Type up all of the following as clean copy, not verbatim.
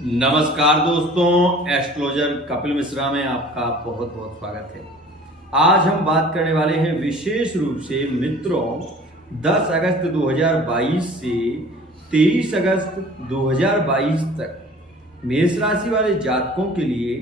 नमस्कार दोस्तों, एस्ट्रोलॉजर कपिल मिश्रा में आपका बहुत बहुत स्वागत है। आज हम बात करने वाले हैं विशेष रूप से मित्रों 10 अगस्त 2022 से 23 अगस्त 2022 तक मेष राशि वाले जातकों के लिए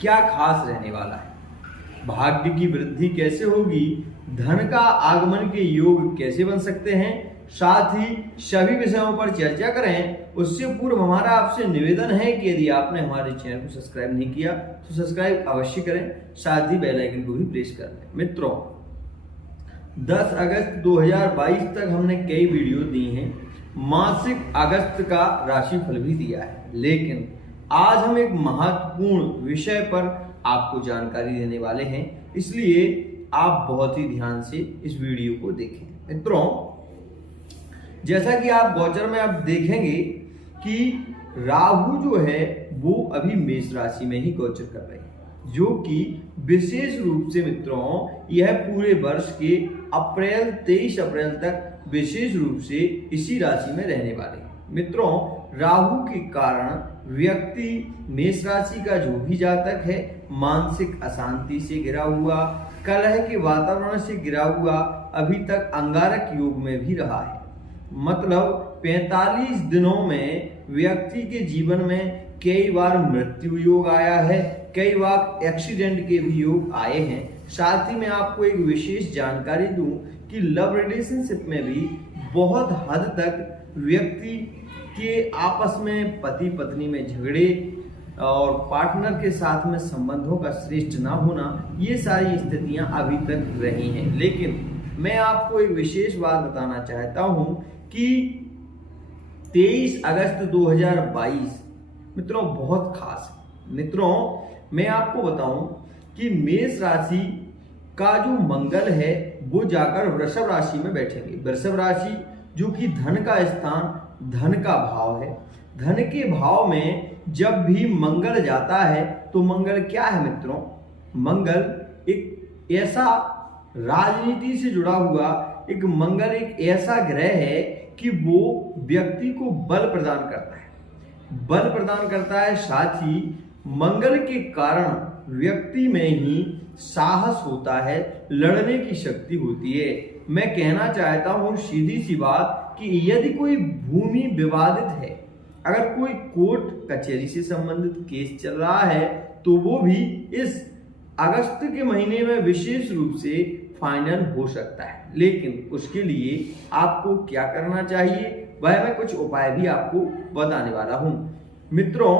क्या खास रहने वाला है। भाग्य की वृद्धि कैसे होगी, धन का आगमन के योग कैसे बन सकते हैं, साथ ही सभी विषयों पर चर्चा करें। उससे पूर्व हमारा आपसे निवेदन है कि यदि आपने हमारे चैनल को सब्सक्राइब नहीं किया तो सब्सक्राइब अवश्य करें, साथ ही बेल आइकन को भी प्रेस कर लें। मित्रों 10 अगस्त 2022 तक हमने कई वीडियो दी हैं, मासिक अगस्त का राशिफल भी दिया है, लेकिन आज हम एक महत्वपूर्ण विषय पर आपको जानकारी देने वाले हैं, इसलिए आप बहुत ही ध्यान से इस वीडियो को देखें। मित्रों जैसा कि आप गोचर में आप देखेंगे कि राहु जो है वो अभी मेष राशि में ही गोचर कर रहे हैं, जो कि विशेष रूप से मित्रों यह पूरे वर्ष के 23 अप्रैल तक विशेष रूप से इसी राशि में रहने वाले हैं। मित्रों राहु के कारण व्यक्ति मेष राशि का जो भी जातक है मानसिक अशांति से घिरा हुआ, कलह के वातावरण से घिरा हुआ अभी तक अंगारक योग में भी रहा है। मतलब 45 दिनों में व्यक्ति के जीवन में कई बार मृत्यु योग आया है, कई बार एक्सीडेंट के भी योग आए हैं। साथ ही मैं आपको एक विशेष जानकारी दूं कि लव रिलेशनशिप में भी बहुत हद तक व्यक्ति के आपस में पति पत्नी में झगड़े और पार्टनर के साथ में संबंधों का श्रेष्ठ ना होना, ये सारी स्थितियां अभी तक रही हैं। लेकिन मैं आपको एक विशेष बात बताना चाहता हूं कि 23 अगस्त 2022 मित्रों बहुत खास है। मित्रों मैं आपको बताऊं कि मेष राशि का जो मंगल है वो जाकर वृषभ राशि में बैठेंगे। वृषभ राशि जो कि धन का स्थान, धन का भाव है। धन के भाव में जब भी मंगल जाता है तो मंगल क्या है मित्रों, मंगल एक ऐसा राजनीति से जुड़ा हुआ एक मंगल एक ऐसा ग्रह है कि वो व्यक्ति को बल प्रदान करता है, बल प्रदान करता है। साथ ही मंगल के कारण व्यक्ति में ही साहस होता है, लड़ने की शक्ति होती है। मैं कहना चाहता हूं सीधी सी बात कि यदि कोई भूमि विवादित है, अगर कोई कोर्ट कचहरी से संबंधित केस चल रहा है तो वो भी इस अगस्त के महीने में विशेष रूप से फाइनल हो सकता है। लेकिन उसके लिए आपको क्या करना चाहिए वह मैं कुछ उपाय भी आपको बताने वाला हूं। मित्रों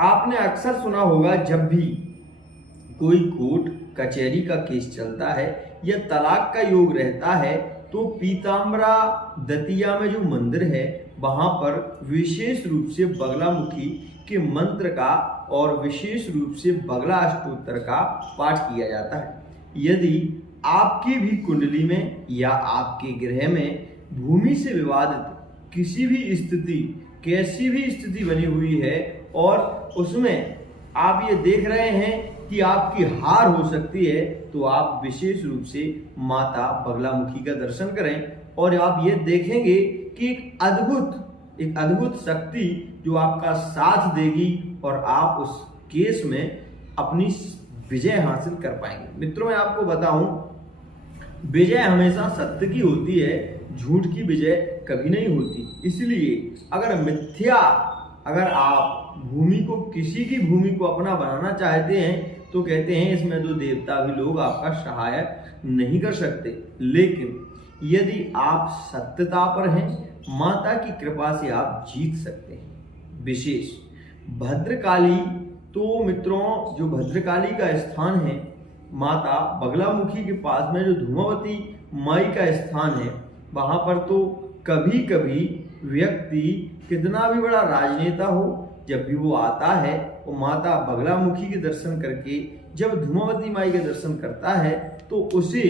आपने अक्सर सुना होगा जब भी कोई कोर्ट कचहरी का केस चलता है या तलाक का योग रहता है तो पीताम्बरा दतिया में जो मंदिर है वहां पर विशेष रूप से बगलामुखी के मंत्र का और विशेष रूप से बगला अष्टोत्तर का पाठ किया जाता है। यदि आपकी भी कुंडली में या आपके ग्रह में भूमि से विवादित किसी भी स्थिति, कैसी भी स्थिति बनी हुई है और उसमें आप ये देख रहे हैं कि आपकी हार हो सकती है, तो आप विशेष रूप से माता बगलामुखी का दर्शन करें और आप ये देखेंगे कि एक अद्भुत शक्ति जो आपका साथ देगी और आप उस केस में अपनी विजय हासिल कर पाएंगे। मित्रों मैं आपको बताऊं विजय हमेशा सत्य की होती है, झूठ की विजय कभी नहीं होती। इसलिए अगर आप भूमि को, किसी की भूमि को अपना बनाना चाहते हैं तो कहते हैं इसमें तो देवता भी लोग आपका सहायक नहीं कर सकते। लेकिन यदि आप सत्यता पर हैं, माता की कृपा से आप जीत सकते हैं। विशेष भद्रकाली, तो मित्रों जो भद्रकाली का स्थान है माता बगलामुखी के पास में जो धूमावती माई का स्थान है वहां पर तो कभी कभी व्यक्ति कितना भी बड़ा राजनेता हो, जब भी वो आता है वो माता बगलामुखी के दर्शन करके जब धूमावती माई के दर्शन करता है तो उसे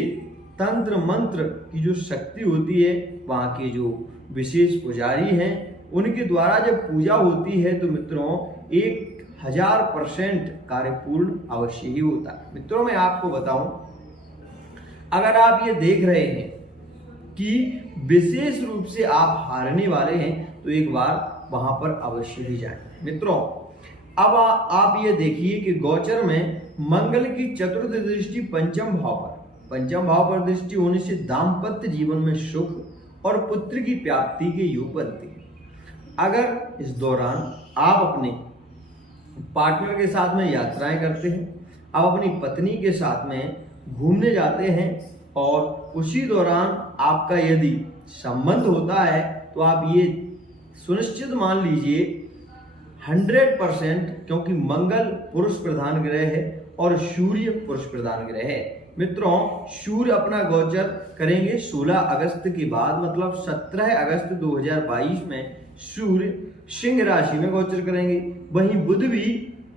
तंत्र मंत्र की जो शक्ति होती है, वहाँ के जो विशेष पुजारी हैं उनके द्वारा जब पूजा होती है तो मित्रों 1000% कार्य पूर्ण अवश्य ही होता है। मित्रों मैं आपको बताऊं, अगर आप ये देख रहे हैं कि विशेष रूप से आप हारने वाले हैं तो एक बार वहां पर अवश्य ही जाएं। मित्रों अब आप ये देखिए कि गोचर में मंगल की चतुर्थ दृष्टि पंचम भाव पर दृष्टि होने से दाम्पत्य जीवन में सुख और पुत्र की प्राप्ति के योग बनते हैं। अगर इस दौरान आप अपने पार्टनर के साथ में यात्राएं करते हैं, आप अपनी पत्नी के साथ में घूमने जाते हैं और उसी दौरान आपका यदि संबंध होता है तो आप ये सुनिश्चित मान लीजिए 100%, क्योंकि मंगल पुरुष प्रधान ग्रह है और सूर्य पुरुष प्रधान ग्रह है। मित्रों, सूर्य अपना गोचर करेंगे 16 अगस्त के बाद, मतलब 17 अगस्त 2022 में सूर्य सिंह राशि में गोचर करेंगे। वहीं बुध भी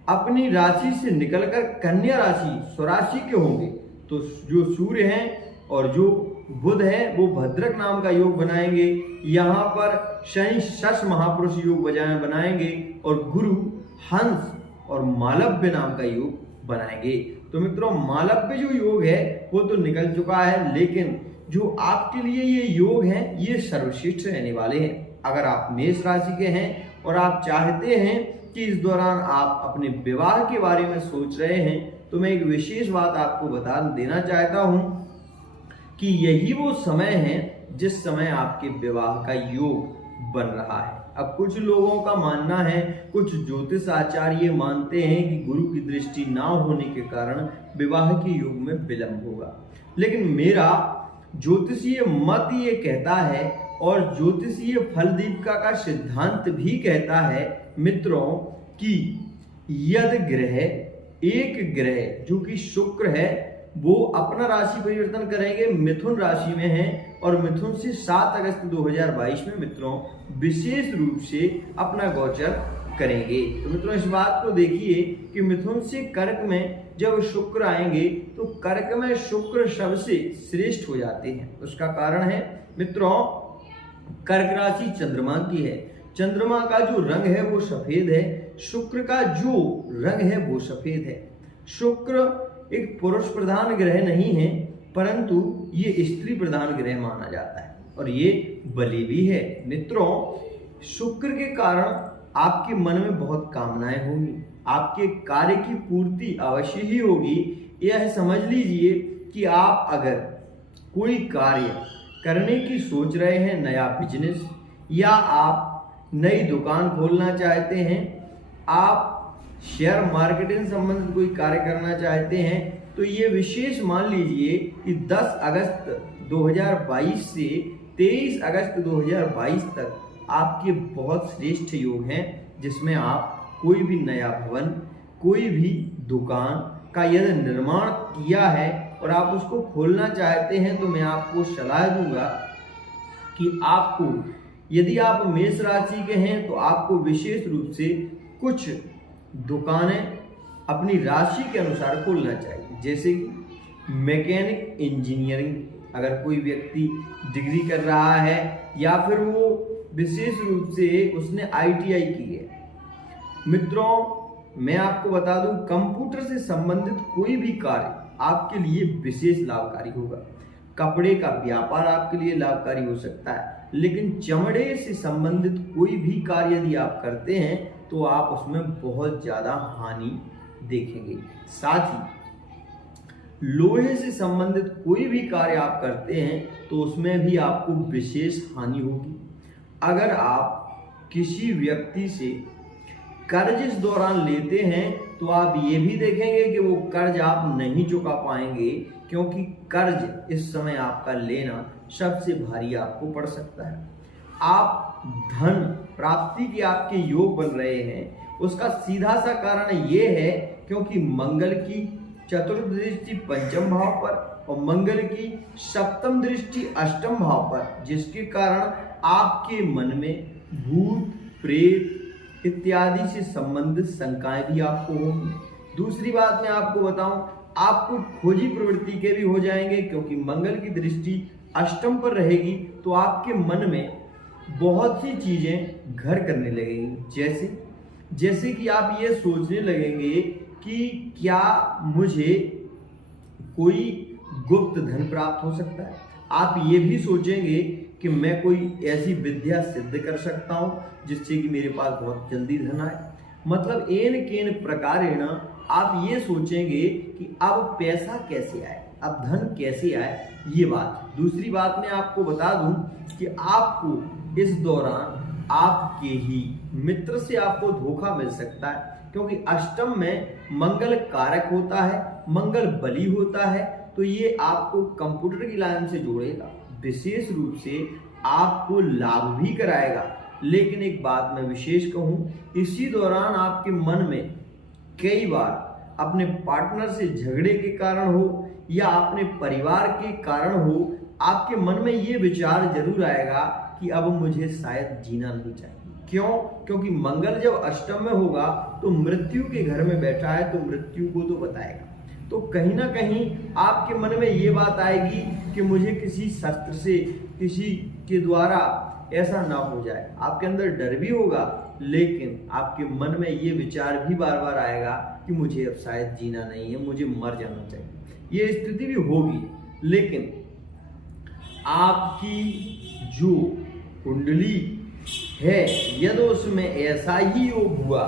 अपनी राशि से निकलकर कन्या राशि स्वराशि के होंगे। तो जो सूर्य हैं और जो बुध है वो भद्रक नाम का योग बनाएंगे। यहाँ पर शनि शश महापुरुष योग बनाएंगे और गुरु हंस और मालव्य नाम का योग बनाएंगे। तो मित्रों, मालव्य जो योग है वो तो निकल चुका है, लेकिन जो आपके लिए ये योग हैं ये सर्वश्रेष्ठ रहने वाले हैं। अगर आप मेष राशि के हैं और आप चाहते हैं कि इस दौरान आप अपने विवाह के बारे में सोच रहे हैं, तो मैं एक विशेष बात आपको बता देना चाहता हूं कि यही वो समय है जिस समय आपके विवाह का योग बन रहा है। अब कुछ लोगों का मानना है, कुछ ज्योतिष आचार्य मानते हैं कि गुरु की दृष्टि ना होने के कारण विवाह के योग में विलंब होगा, लेकिन मेरा ज्योतिषीय मत ये कहता है और ज्योतिषीय फलदीपिका का सिद्धांत भी कहता है मित्रों कि यदि एक ग्रह जो कि शुक्र है वो अपना राशि परिवर्तन करेंगे, मिथुन राशि में है और मिथुन से 7 अगस्त 2022 में मित्रों विशेष रूप से अपना गोचर करेंगे। तो मित्रों, इस बात को देखिए कि मिथुन से कर्क में जब शुक्र आएंगे तो कर्क में शुक्र सबसे श्रेष्ठ हो जाते हैं। उसका कारण है मित्रों, कर्क राशि चंद्रमा की है, चंद्रमा का जो रंग है वो सफेद है, शुक्र का जो रंग है वो सफेद है। शुक्र एक पुरुष प्रधान ग्रह नहीं है, परंतु ये स्त्री प्रधान ग्रह माना जाता है और ये बली भी है। मित्रों, शुक्र के कारण आपके मन में बहुत कामनाएं होंगी, आपके कार्य की पूर्ति अवश्य ही होगी। यह समझ लीजिए कि आप अगर कोई कार्य करने की सोच रहे हैं, नया बिजनेस, या आप नई दुकान खोलना चाहते हैं, आप शेयर मार्केटिंग संबंधित कोई कार्य करना चाहते हैं, तो ये विशेष मान लीजिए कि 10 अगस्त 2022 से 23 अगस्त 2022 तक आपके बहुत श्रेष्ठ योग हैं, जिसमें आप कोई भी नया भवन, कोई भी दुकान का यदि निर्माण किया है और आप उसको खोलना चाहते हैं, तो मैं आपको सलाह दूंगा कि आपको, यदि आप मेष राशि के हैं, तो आपको विशेष रूप से कुछ दुकानें अपनी राशि के अनुसार खोलना चाहिए। जैसे कि मैकेनिक इंजीनियरिंग, अगर कोई व्यक्ति डिग्री कर रहा है या फिर वो विशेष रूप से उसने ITI की है। मित्रों, मैं आपको बता दूं, कंप्यूटर से संबंधित कोई भी कार्य आपके लिए विशेष लाभकारी होगा। कपड़े का व्यापार आपके लिए लाभकारी हो सकता है, लेकिन चमड़े से संबंधित कोई भी कार्य यदि आप करते हैं तो आप उसमें बहुत ज्यादा हानि देखेंगे। साथ ही लोहे से संबंधित कोई भी कार्य आप करते हैं तो उसमें भी आपको विशेष हानि होगी। अगर आप किसी व्यक्ति से कर्ज इस दौरान लेते हैं तो आप ये भी देखेंगे कि वो कर्ज आप नहीं चुका पाएंगे, क्योंकि कर्ज इस समय आपका लेना सबसे भारी आपको पड़ सकता है। आप धन प्राप्ति के आपके योग बन रहे हैं, उसका सीधा सा कारण ये है क्योंकि मंगल की चतुर्थ दृष्टि पंचम भाव पर और मंगल की सप्तम दृष्टि अष्टम भाव पर, जिसके कारण आपके मन में भूत प्रेत इत्यादि से संबंधित शंकाएं भी आपको होंगी। दूसरी बात मैं आपको बताऊं, आपको खोजी प्रवृत्ति के भी हो जाएंगे, क्योंकि मंगल की दृष्टि अष्टम पर रहेगी तो आपके मन में बहुत सी चीजें घर करने लगेंगी। जैसे कि आप ये सोचने लगेंगे कि क्या मुझे कोई गुप्त धन प्राप्त हो सकता है। आप ये भी सोचेंगे कि मैं कोई ऐसी विद्या सिद्ध कर सकता हूँ जिससे कि मेरे पास बहुत जल्दी धन आए। मतलब एन केन प्रकारेण आप ये सोचेंगे कि अब पैसा कैसे आए, अब धन कैसे आए, ये बात। दूसरी बात मैं आपको बता दूं कि आपको इस दौरान आपके ही मित्र से आपको धोखा मिल सकता है, क्योंकि अष्टम में मंगल कारक होता है, मंगल बली होता है, तो ये आपको कंप्यूटर की लाइन से जोड़ेगा, विशेष रूप से आपको लाभ भी कराएगा। लेकिन एक बात मैं विशेष कहूं, इसी दौरान आपके मन में कई बार अपने पार्टनर से झगड़े के कारण हो या अपने परिवार के कारण हो, आपके मन में ये विचार जरूर आएगा कि अब मुझे शायद जीना नहीं चाहिए। क्यों? क्योंकि मंगल जब अष्टम में होगा तो मृत्यु के घर में बैठा है, तो मृत्यु को तो बताएगा। तो कहीं ना कहीं आपके मन में ये बात आएगी कि मुझे किसी शस्त्र से, किसी के द्वारा ऐसा ना हो जाए। आपके अंदर डर भी होगा, लेकिन आपके मन में ये विचार भी बार बार आएगा कि मुझे अब शायद जीना नहीं है, मुझे मर जाना चाहिए। ये स्थिति भी होगी, लेकिन आपकी जो कुंडली है, यदि उसमें ऐसा ही योग हुआ,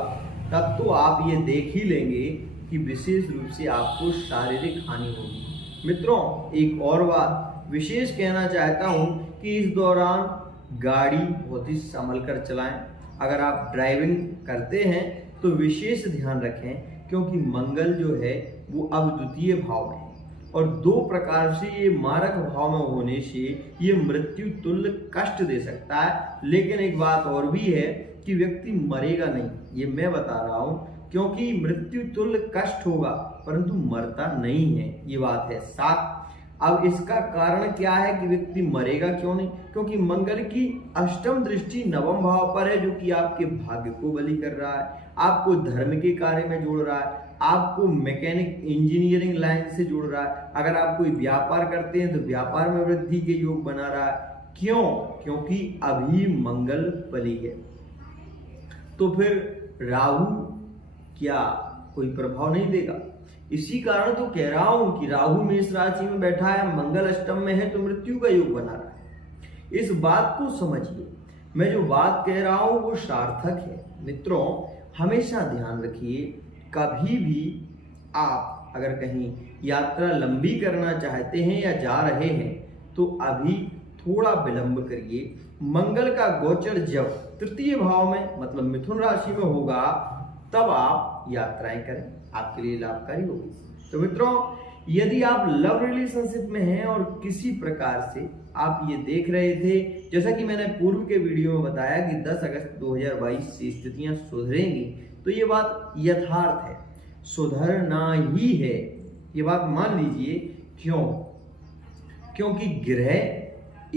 तब तो आप ये देख ही लेंगे कि विशेष रूप से आपको शारीरिक हानि होगी। मित्रों, एक और बात विशेष कहना चाहता हूं कि इस दौरान गाड़ी बहुत ही संभल कर चलाएं। अगर आप ड्राइविंग करते हैं तो विशेष ध्यान रखें, क्योंकि मंगल जो है वो अब द्वितीय भाव में है, और दो प्रकार से ये मारक भाव में होने से ये मृत्यु तुल्य कष्ट दे सकता है। लेकिन एक बात और भी है कि व्यक्ति मरेगा नहीं, ये मैं बता रहा हूं, क्योंकि मृत्यु तुल्य कष्ट होगा परंतु मरता नहीं है, ये बात है साथ। अब इसका कारण क्या है कि व्यक्ति मरेगा क्यों नहीं? क्योंकि मंगल की अष्टम दृष्टि नवम भाव पर है, जो कि आपके भाग्य को बलि कर रहा है, आपको धर्म के कार्य में जोड़ रहा है, आपको मैकेनिक इंजीनियरिंग लाइन से जोड़ रहा है। अगर आप कोई व्यापार करते हैं तो व्यापार में वृद्धि के योग बना रहा है। क्यों? क्योंकि अभी मंगल बलि है। तो फिर राहु क्या कोई प्रभाव नहीं देगा? इसी कारण तो कह रहा हूं कि राहु मेष राशि में बैठा है, मंगल अष्टम में है, तो मृत्यु का योग बना रहा है। इस बात को समझिए, मैं जो बात कह रहा हूं वो सार्थक है। मित्रों, हमेशा ध्यान रखिए, कभी भी आप अगर कहीं यात्रा लंबी करना चाहते हैं या जा रहे हैं तो अभी थोड़ा विलंब करिए। मंगल का गोचर जब तृतीय भाव में मतलब मिथुन राशि में होगा, तब आप यात्राएं करें, आपके लिए लाभकारी होगी। तो मित्रों, यदि आप लव रिलेशनशिप में हैं और किसी प्रकार से आप ये देख रहे थे, जैसा कि मैंने पूर्व के वीडियो में बताया कि 10 अगस्त 2022 से स्थितियां सुधरेंगी, तो ये बात यथार्थ है, सुधरना ही है, ये बात मान लीजिए। क्यों? क्योंकि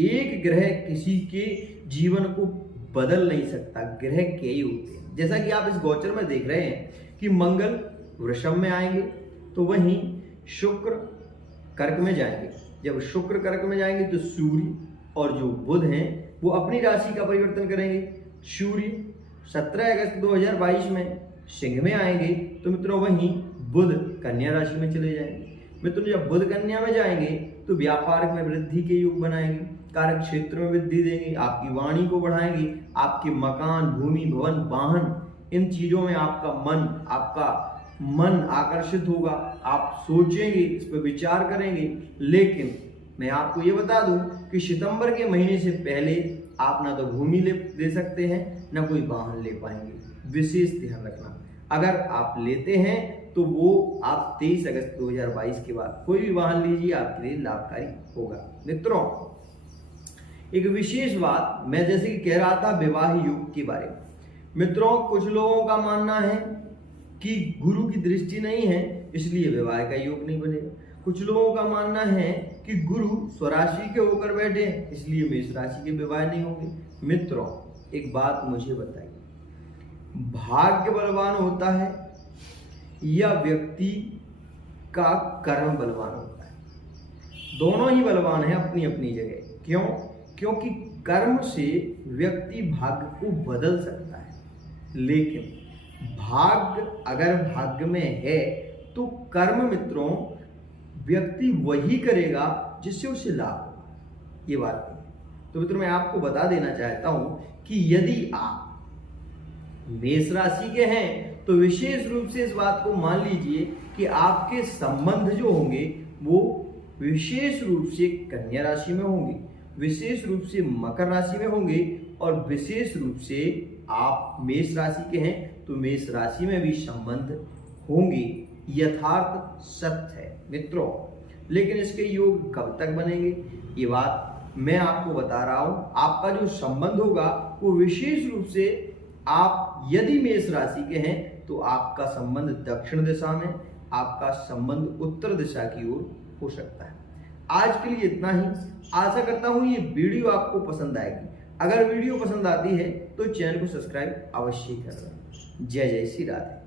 एक ग्रह किसी के जीवन को बदल नहीं सकता, ग्रह कई होते हैं। जैसा कि आप इस गोचर में देख रहे हैं कि मंगल वृषभ में आएंगे, तो वहीं शुक्र कर्क में जाएंगे। जब शुक्र कर्क में जाएंगे तो सूर्य और जो बुध हैं वो अपनी राशि का परिवर्तन करेंगे। सूर्य 17 अगस्त 2022 में सिंह में आएंगे, तो मित्रों वहीं बुध कन्या राशि में चले जाएंगे। मित्रों, जब बुध कन्या में जाएंगे तो व्यापार में वृद्धि के योग बनाएंगे, कार्य क्षेत्र में वृद्धि देंगे, आपकी वाणी को बढ़ाएंगे, आपके मकान, भूमि, भवन, वाहन, इन चीजों में आपका मन आकर्षित होगा, आप सोचेंगे, इस पर विचार करेंगे। लेकिन मैं आपको ये बता दूं कि सितंबर के महीने से पहले आप ना तो भूमि ले सकते हैं, ना कोई वाहन ले पाएंगे। विशेष ध्यान रखना, अगर आप लेते हैं तो वो आप 23 अगस्त 2022 के बाद कोई भी वाहन लीजिए, आपके लिए लाभकारी होगा। मित्रों, एक विशेष बात मैं जैसे कि कह रहा था विवाह योग के बारे में। मित्रों, कुछ लोगों का मानना है कि गुरु की दृष्टि नहीं है इसलिए विवाह का योग नहीं बनेगा। कुछ लोगों का मानना है कि गुरु स्वराशि के होकर बैठे हैं इसलिए मेष राशि के विवाह नहीं होंगे। मित्रों, एक बात मुझे बताइए, भाग्य बलवान होता है या व्यक्ति का कर्म बलवान होता है? दोनों ही बलवान है अपनी अपनी जगह। क्यों? क्योंकि कर्म से व्यक्ति भाग्य को बदल सकता है, लेकिन भाग्य अगर भाग्य में है तो कर्म मित्रों व्यक्ति वही करेगा जिससे उसे लाभ होगा, ये बात है। तो मित्रों, मैं आपको बता देना चाहता हूं कि यदि आप मेष राशि के हैं तो विशेष रूप से इस बात को मान लीजिए कि आपके संबंध जो होंगे वो विशेष रूप से कन्या राशि में होंगे, विशेष रूप से मकर राशि में होंगे और विशेष रूप से आप मेष राशि के हैं तो मेष राशि में भी संबंध होंगे। यथार्थ सत्य है मित्रों, लेकिन इसके योग कब तक बनेंगे ये बात मैं आपको बता रहा हूं। आपका जो संबंध होगा वो विशेष रूप से आप यदि मेष राशि के हैं तो आपका संबंध दक्षिण दिशा में, आपका संबंध उत्तर दिशा की ओर हो सकता है। आज के लिए इतना ही। आशा करता हूं ये वीडियो आपको पसंद आएगी। अगर वीडियो पसंद आती है तो चैनल को सब्सक्राइब अवश्य करें। जय जय श्री राधे।